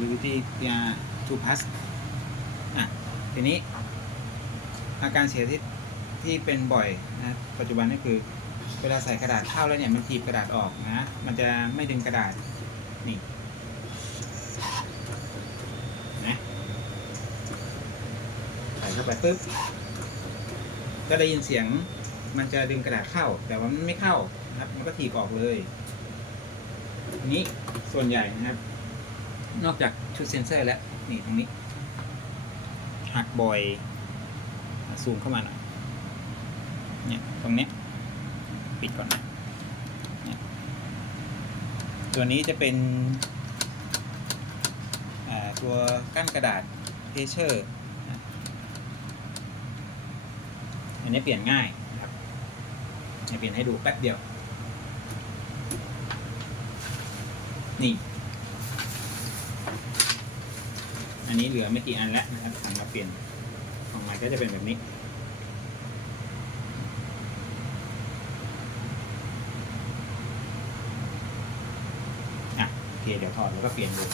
หรือ PR 2 plus อะ ทีนี้ อาการเสียที่ที่เป็นบ่อยนะปัจจุบันก็คือเวลาใส่กระดาษเข้าแล้วเนี่ยมันถีบกระดาษออกนะ มันจะไม่ดึงกระดาษ นี่นะใส่เข้าไปปุ๊บก็ได้ยินเสียงมันจะดึงกระดาษเข้า แต่ว่ามันไม่เข้านะครับ มันก็ถีบออกเลยนนี้ส่วนใหญ่นะครับ นอกจากชุดเซนเซอร์แล้ว นี่ตรงนี้ หักบ่อยซูมเข้ามาหน่อย เนี่ยตรงนี้ ปิดก่อนนะเนี่ยตัวนี้จะเป็นตัวกั้นกระดาษเพเชอร์อันนี้เปลี่ยนง่ายนะครับจะเปลี่ยนให้ดูแป๊บเดียว นี่ อันนี้เหลือไม่กี่อันแล้วนะครับถังมาเปลี่ยนของใหม่ก็จะเป็นแบบนี้ อะโอเคเดี๋ยวถอดแล้วก็เปลี่ยนดู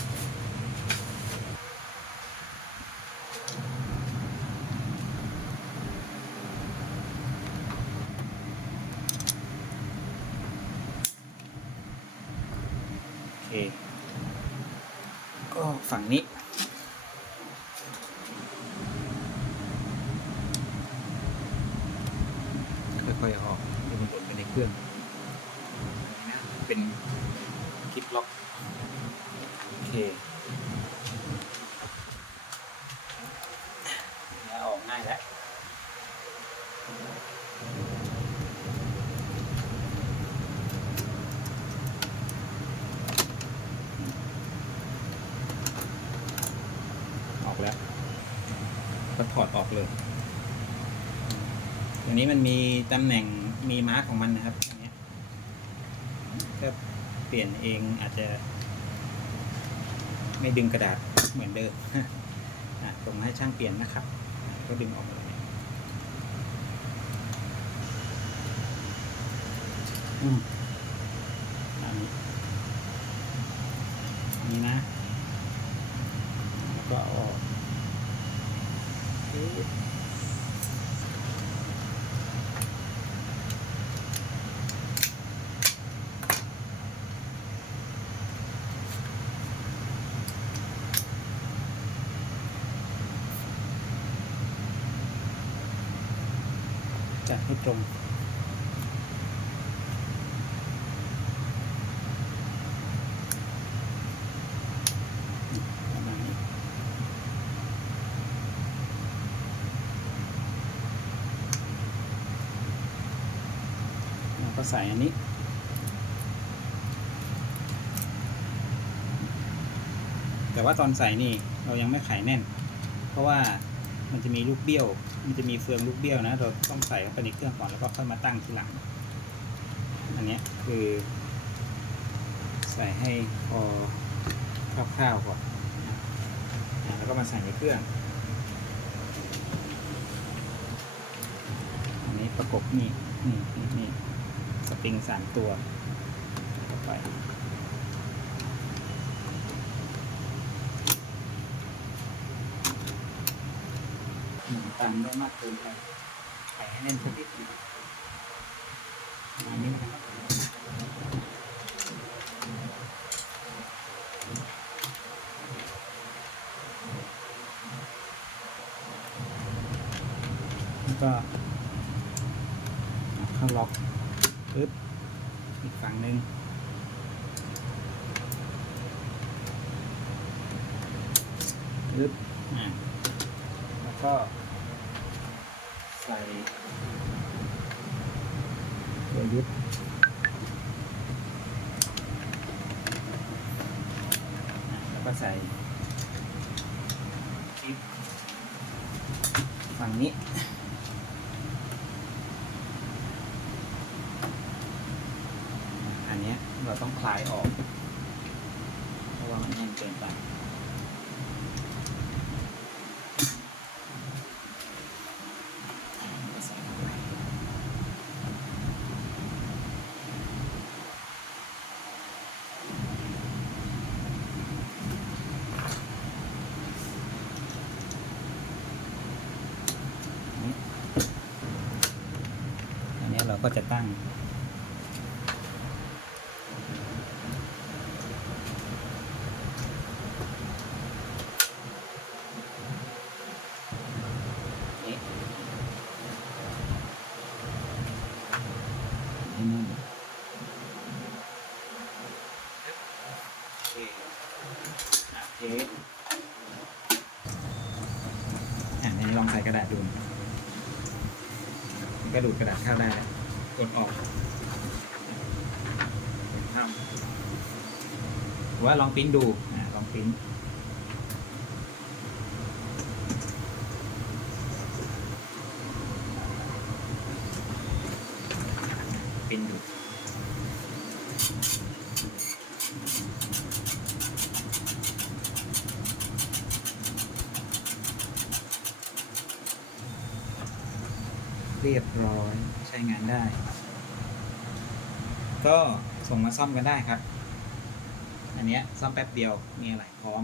โอเคก็ฝั่งนี้ ค่อยๆออกเดี๋ ยวมันหล่นไปในเครื่องเป็นคลิปล็อกโอเคแล้วออกง่ายแล้วออกแล้วก็ถอดออกเลยตัวนี้มันมีตำแหน่ง มีมาร์กของมันนะครับอันเนี้ยถ้าเปลี่ยนเองอาจจะ ไม่ดึงกระดาษเหมือนเดิมส่งมาให้ช่างเปลี่ยนนะครับ ก็ดึงออกเลยอืมอันนี้นนี้นะ แล้วก็เอาออก จัดให้ตรง ก็ใส่อันนี้แต่ว่าตอนใส่นี่เรายังไม่ไขแน่น เพราะว่า มันจะมีลูกเบี้ยว มันจะมีเฟืองลูกเบี้ยวนะ เราต้องใส่เข้าไปในเครื่องก่อนแล้วก็ค่อยมาตั้งทีหลัง อันนี้คือ ใส่ให้พอคร่าวๆก่อนแล้วก็มาใส่ในเครื่อง อันนี้ประกบนี่นี่นี่นี่สปริงสามตัวเข้าไป หมุนตามได้มากเกินไปไขให้แน่นสักนิดหนึงประมาณนี้นะครับแล้วก็เข้าล็อกปึ๊บอีกฝั่งหนึ่งปึ๊บอ่าแล้วก็ ใส่ตัวยึดแล้วก็ใส่คลิปฝั่งนี้อันนี้เราต้องคลายออกเพราะว่ามันแน่นเกินไปก็ใส่เข้าไป ก็จะตั้งนี่ให้แน่นโอเอะเทสอะในลองใส่กระดาษดู มันกระดูดกระดาษเข้าได้แล้ว กดออกทำหรือว่าลองปริ้นดูอะลองปริ้นเป็นอ เรียบร้อยใช้งานได้ ก็ส่งมาซ่อมกันได้ครับ อันเนี้ยซ่อมแป๊บเดียวมีอะไรพร้อม